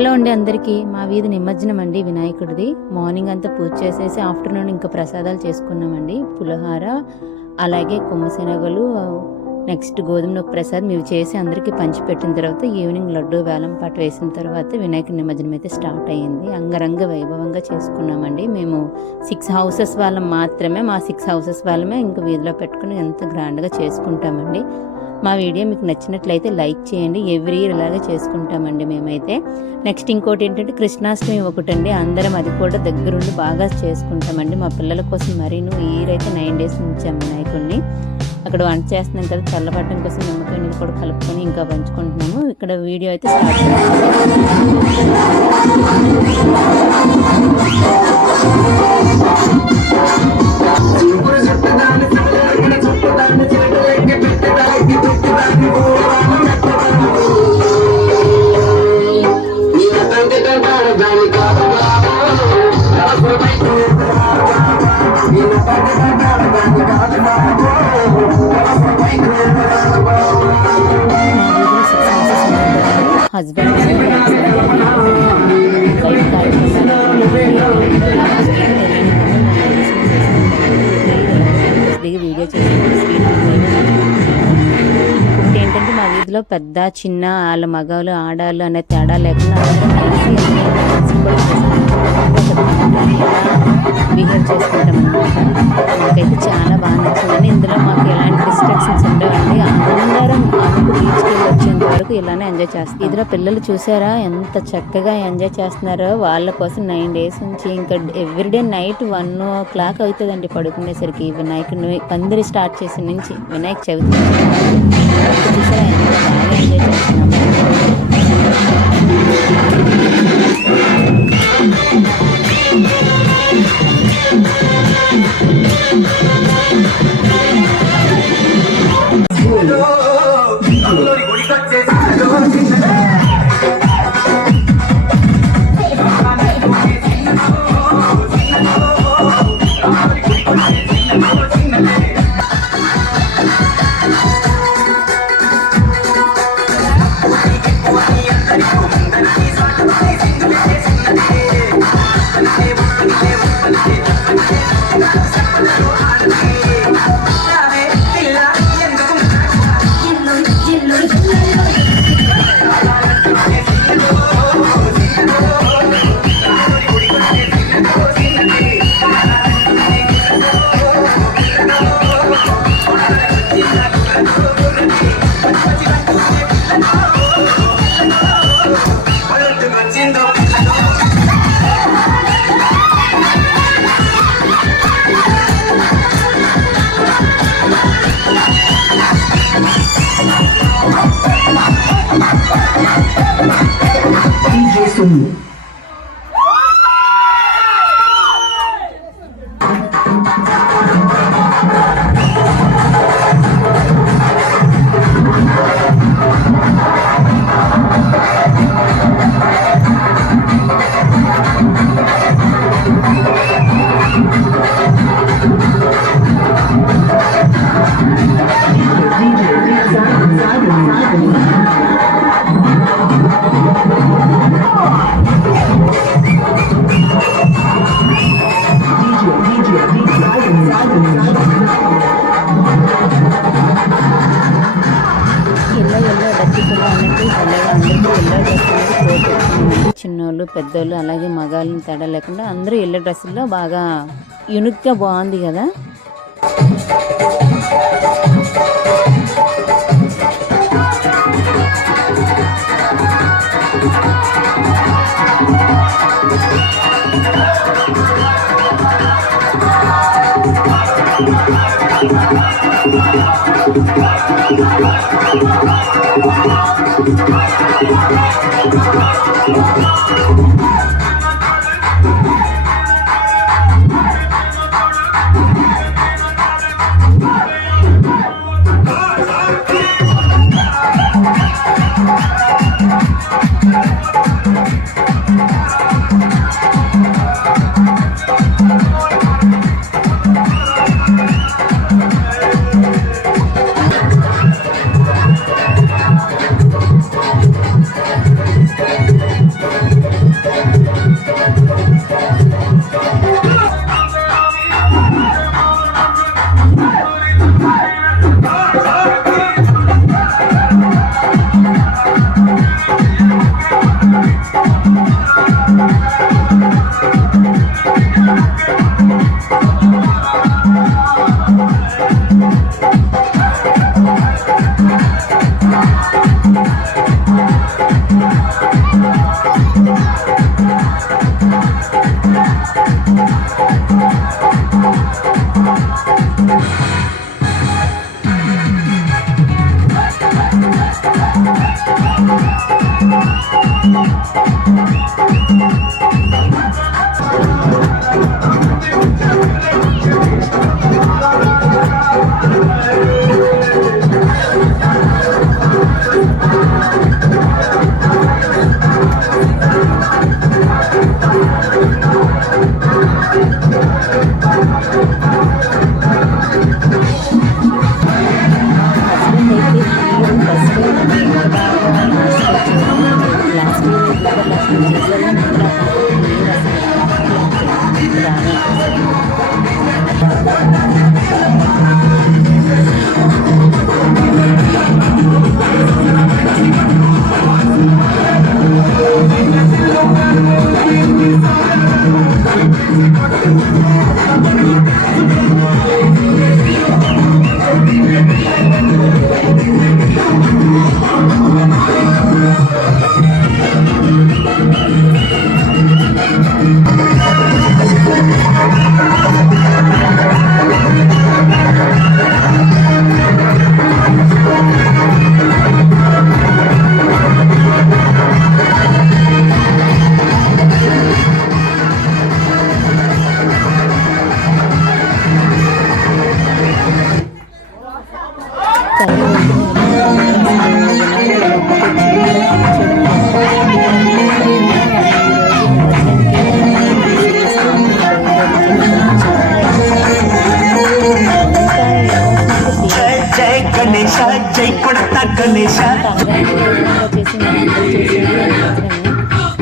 Hello అండి అందరికీ. మా వీధి నిమజ్జనం అండి వినాయకుడిది. మార్నింగ్ అంతా పూజ చేసేసి ఆఫ్టర్నూన్ ఇంకా ప్రసాదాలు చేసుకున్నామండి. పులిహోర, అలాగే కొమ్మశనగలు, నెక్స్ట్ గోధుమ నొప్పి ప్రసాదం ఇవి చేసి అందరికీ పంచిపెట్టిన తర్వాత ఈవినింగ్ లడ్డు వేలం పాట వేసిన తర్వాత వినాయకుడి నిమజ్జనం అయితే స్టార్ట్ అయ్యింది. అంగరంగ వైభవంగా చేసుకున్నామండి. మేము 6 హౌసెస్ వాళ్ళం మాత్రమే, మా 6 హౌసెస్ వాళ్ళమే ఇంకా వీధిలో పెట్టుకుని ఎంత గ్రాండ్గా చేసుకుంటామండి. మా వీడియో మీకు నచ్చినట్లయితే లైక్ చేయండి. ఎవ్రీ ఇయర్ ఇలాగే చేసుకుంటామండి మేమైతే. నెక్స్ట్ ఇంకోటి ఏంటంటే కృష్ణాష్టమి ఒకటండి, అందరం అది కూడా దగ్గరుండి బాగా చేసుకుంటామండి. మా పిల్లల కోసం మరీను ఈ ఇయర్ అయితే 9 days ఉంచాం వినాయకుడిని. అక్కడ వంట చేస్తున్నాం కదా, చల్లబట్టం కోసం నిమ్మకాయ నీళ్ళు కూడా కలుపుకొని ఇంకా పంచుకుంటున్నాము. ఇక్కడ వీడియో అయితే స్టార్ట్ హస్బెండ్ వీడియో చేసి ఇంకొకటి ఏంటంటే మా వీధిలో పెద్ద చిన్న వాళ్ళ మగవాళ్ళు ఆడాళ్ళు అనే తేడా లేకుండా బిహేవ్ చేసుకుంటాం అనమాట. మాకైతే చాలా బాగా నచ్చిందని. ఇందులో మాకు ఎలాంటి రిస్ట్రిక్షన్స్ ఉండవండి. అందరం బీచ్కి వెళ్ళి వచ్చేంత వరకు ఇలానే ఎంజాయ్ చేస్తాం. ఇందులో పిల్లలు చూసారా ఎంత చక్కగా ఎంజాయ్ చేస్తున్నారో. వాళ్ళ కోసం 9 days నుంచి ఇంకా ఎవ్రీడే నైట్ 1 o'clock అవుతుందండి పడుకునేసరికి. వినాయకుడిని పందిరి స్టార్ట్ చేసిన నుంచి వినాయక చవితి చూసారా ఎంత బాగా ఎంజాయ్ చేస్తున్నాము. చిన్నోళ్ళు పెద్దోళ్ళు అలాగే మగాళ్ళని తేడా లేకుండా అందరూ ఎల్లో డ్రెస్సుల్లో బాగా యూనిక్గా బాగుంది కదా.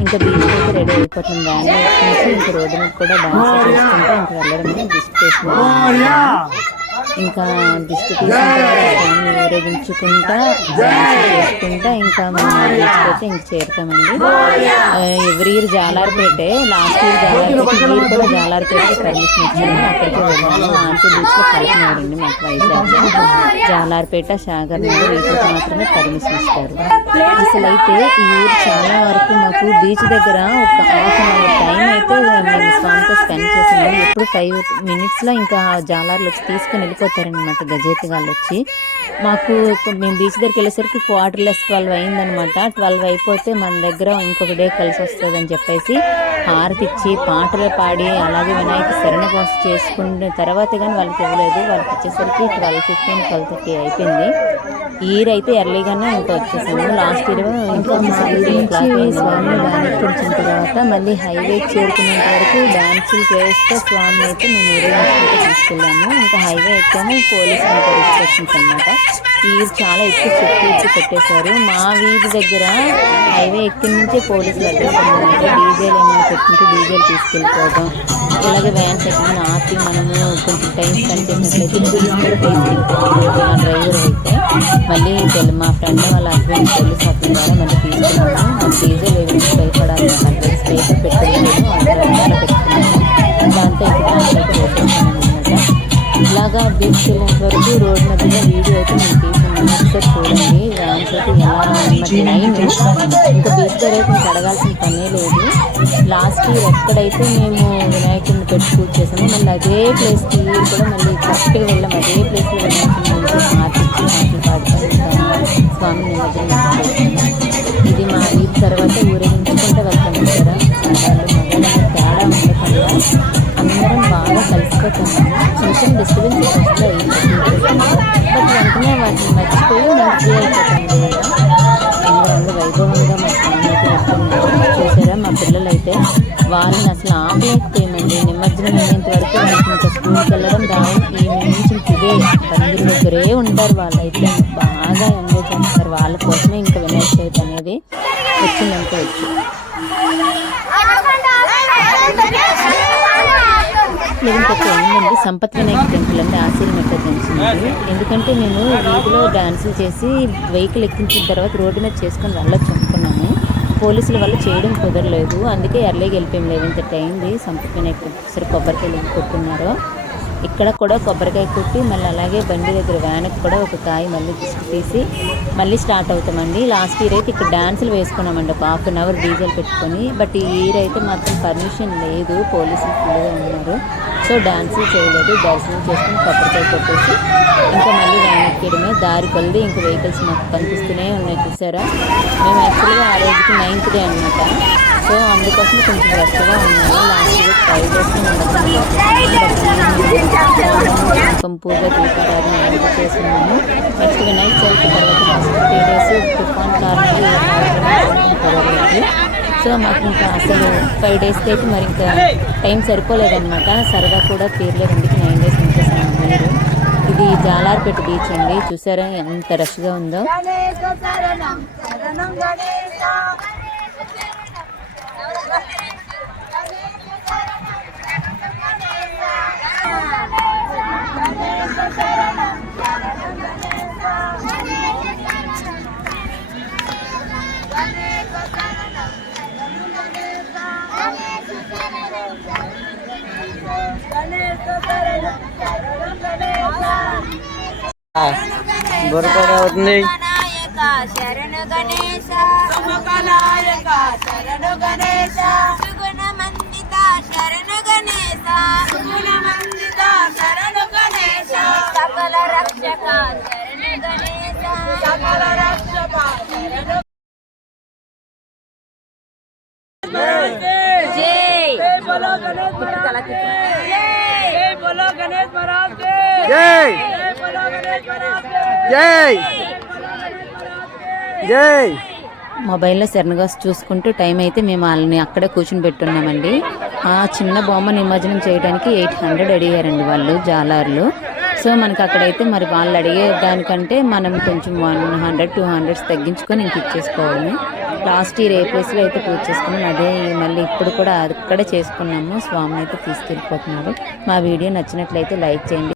ఇంకా బీచ్ అయితే రెడీ అయిపోతుంది. వ్యాన్ వచ్చేసి ఇంకా రోడ్డు మీద కూడా డాన్స్ చేసుకుంటూ ఇంకా వెళ్ళడమే దిష్టి చేసిన ఇంకా దిష్టి తీసుకుంటా ఊరేగించుకుంటా డాన్స్ చేసుకుంటా ఇంకా మేము బీచ్కి అయితే ఇంక చేరుతామండి. Every year జాలార్పేటే, last year Jalarpeta, ఈ ఇయర్ కూడా జాలార్పేటకి పర్మిషన్ ఇచ్చాము. అక్కడికి వెళ్ళాము. ఆంటీ బీచ్లో కలిపినారండి మాకు వైజాగ్. జాలార్పేట, సాగర్ నుండి వీటికి మాత్రమే పర్మిషన్ ఇస్తారు. అసలు అయితే ఈ ఊరు చాలా వరకు మాకు బీచ్ దగ్గర ఒక హాఫ్ అన్ అవర్ టైం అయితే మేము స్వామితో స్పెండ్ చేసాము. ఎప్పుడు 5 minutes ఇంకా జాలార్లు వచ్చి తీసుకుని వెళ్ళిపోతారనమాట గజేతగాళ్ళు వచ్చి. మాకు మేము బీచ్ దగ్గరికి వెళ్ళేసరికి 12:15 అయిందనమాట. 12 అయిపోతే మన దగ్గర ఇంకొక డే కలిసి వస్తుంది అని చెప్పేసి హారతి ఇచ్చి పాటలు పాడి అలాగే వినాయక శరణ కోసం చేసుకున్న తర్వాత కానీ వాళ్ళకి ఇవ్వలేదు. వాళ్ళకి వచ్చేసరికి 12:15, 12:30 అయిపోయింది. ఈ ఇయర్ అయితే ఎర్లీగానే ఇంకా వచ్చేసాము. లాస్ట్ ఇయర్ ఇంకా స్వామిని డాన్సించిన తర్వాత మళ్ళీ హైవే చేరుకునేంత వరకు డాన్సులు చేస్తే స్వామి అయితే మేము ఊరేగించుకుంటూ తీసుకెళ్ళాము. ఇంకా హైవే ఎక్కాము. పోలీస్ రిస్ట్రిక్షన్స్ అనమాట. ఈ ఇయర్ చాలా ఎక్కువ చెట్టు పెట్టేశారు. మా వీధి దగ్గర హైవే ఎక్కిన నుంచే పోలీసులు అడ్డేస్తున్నారు. డీజేలు ఏమైనా పెట్టుకుంటే డీజేలు తీసుకెళ్ళిపోవడం, ఇలాగే వ్యాన్స్ ఎక్కడ ఆపి మనము కొంచెం టైం స్పెండ్ చేసినట్లయితే తీసుకెళ్ళి తీసుకెళ్ళిపోతుంది. మా డ్రైవర్ అయితే మళ్ళీ మా ఫ్రెండ్ వాళ్ళ హస్బెండ్ పోలీస్ ఆఫీస్ ద్వారా మళ్ళీ తీసుకున్నాము. ఆ డీజేలు ఏమైనా భయపడాలి స్పీకర్ పెట్టుకున్నాము. దాంతో ఇలాగా బీచ్కి వెళ్ళేంత వరకు రోడ్ మధ్యలో వీడియో అయితే మేము తీసుకున్నాము. ఒకసారి చూడండి వ్యాన్స్ అయితే ఎలా లైన్ ఇంకా బీచ్ దగ్గర అయితే ఇంకా అడగాల్సిన పనే లేదు. లాస్ట్ ఇయర్ ఎక్కడైతే మేము వినాయకుడిని పెట్టి పూజ చేసామో మళ్ళీ అదే ప్లేస్కి కూడా మళ్ళీ కరెక్ట్గా వెళ్ళాం. అదే ప్లేస్లో వినాయకుడిని ఆర్టించి పాటలు పాడుతూ స్వామి నిమజ్జనం. ఇది మా వీధి తర్వాత ఊరేగించుకుంటూ వెళ్తాం కదా. మగవాళ్ళ తేడా ఉండకుండా అందరం బాగా కలిసిపోతాము. చిన్న చిన్న డిస్టర్బెన్సెస్ వస్తాయి, బట్ వెంటనే వాటిని మర్చిపోయి మేము ఫ్రీ అయిపోతాము కదా. రంగు వైభవంగా మా స్వామి అయితే వస్తున్నారు. చూసారా మా పిల్లలు అయితే వాళ్ళని అసలు ఆపలేకపోయామండి. నిమజ్జనం అయ్యేంత వరకు వాళ్ళకి ఇంకా స్కూల్కి వెళ్ళడం రావడం ఈవినింగ్ నుంచి ఇదే బంధువుల దగ్గరే ఉంటారు. వాళ్ళైతే బాగా ఎంజాయ్ చేస్తారు. వాళ్ళ కోసమే ఇంకా వినాయక చవితి అనేది వచ్చిందనుకోవచ్చు. ఇంకొక ఏంటంటే సంపత్ వినాయక టెంపుల్ అంటే ఆశీర్మెట్ట జంక్షన్ అండి. ఎందుకంటే మేము వీధిలో డాన్సులు చేసి వెహికల్ ఎక్కించిన తర్వాత రోడ్డు మీద చేసుకొని వెళ్ళొచ్చు అనుకున్నాము. పోలీసుల వల్ల చేయడం కుదరలేదు. అందుకే ఎర్లీగా వెళ్ళిపోయాం. 11:30 అయింది. సంపత్ వినాయక ఒకసారి కొబ్బరికాయలు కొట్టుకున్నారు. ఇక్కడ కూడా కొబ్బరికాయ కొట్టి మళ్ళీ అలాగే బండి దగ్గర వ్యాన్కి కూడా ఒక కాయ మళ్ళీ తీసి మళ్ళీ స్టార్ట్ అవుతామండి. లాస్ట్ ఇయర్ అయితే ఇక్కడ డాన్సులు వేసుకున్నామండి ఒక హాఫ్ అన్ అవర్ డీజేలు పెట్టుకొని. బట్ ఈ ఇయర్ అయితే మాత్రం పర్మిషన్ లేదు, పోలీసులు ఫుల్గా ఉన్నారు. సో డాన్సులు చేయలేదు. దర్శనం చేసుకుని కొబ్బరికాయ కొట్టేసి ఇంకా మళ్ళీ వ్యాన్ ఎక్కడమే. దారి కొలిది ఇంకా వెహికల్స్ మాకు కనిపిస్తూనే ఉన్నాయి. చూసారా, మేము యాక్చువల్గా ఆ రోజుకి 9th డే అనమాట. సో అందుకోసం కొంచెం రష్గా ఉన్నాయి. లాస్ట్ ఇయర్ 5 days పూజ దీపారాధన ఎంత చేస్తున్నాము. నెక్స్ట్ వినాయక చవితి తర్వాత ఫస్ట్ 3 days తుఫాన్ కారణంగా కుదరలేదు. సో మాకు ఇంకా అసలు 5 daysకి అయితే మరి ఇంకా టైం సరిపోలేదన్నమాట. సరదా కూడా తీరలేదు. 9 days ఉంచేసాము మీరు. ఇది జాలార్పేట బీచ్ అండి. చూసారా ఎంత రష్గా ఉందో. బుర్రపాడు అవుతుంది. శరణు గణేశ సమకనాయక శరణు గణేశ సుగుణమందిత శరణు గణేశ సుగుణమందిత శరణు గణేశ సకల రక్షక శరణు గణేశ సకల రక్షక శరణు జై జై బోలో గణేశ్ महाराज की जय बोलो गणेश महाराज की జై जय बोलो गणेश महाराज की జై జై. మొబైల్లో శరణగాస్ చూసుకుంటూ టైం అయితే మేము వాళ్ళని అక్కడే కూర్చుని పెట్టున్నామండి. ఆ చిన్న బొమ్మ నిమజ్జనం చేయడానికి 800 అడిగారండి వాళ్ళు జాలార్లు. సో మనకి అక్కడైతే మరి వాళ్ళు అడిగే దానికంటే మనం కొంచెం 100-200 తగ్గించుకొని ఇంక ఇచ్చేసుకోవడమే. లాస్ట్ ఇయర్ ఏ ప్లేస్లో అయితే పూజ చేసుకున్నాం అదే మళ్ళీ ఇప్పుడు కూడా అక్కడే చేసుకున్నాము. స్వామిని అయితే తీసుకెళ్ళిపోతున్నారు. మా వీడియో నచ్చినట్లయితే లైక్ చేయండి.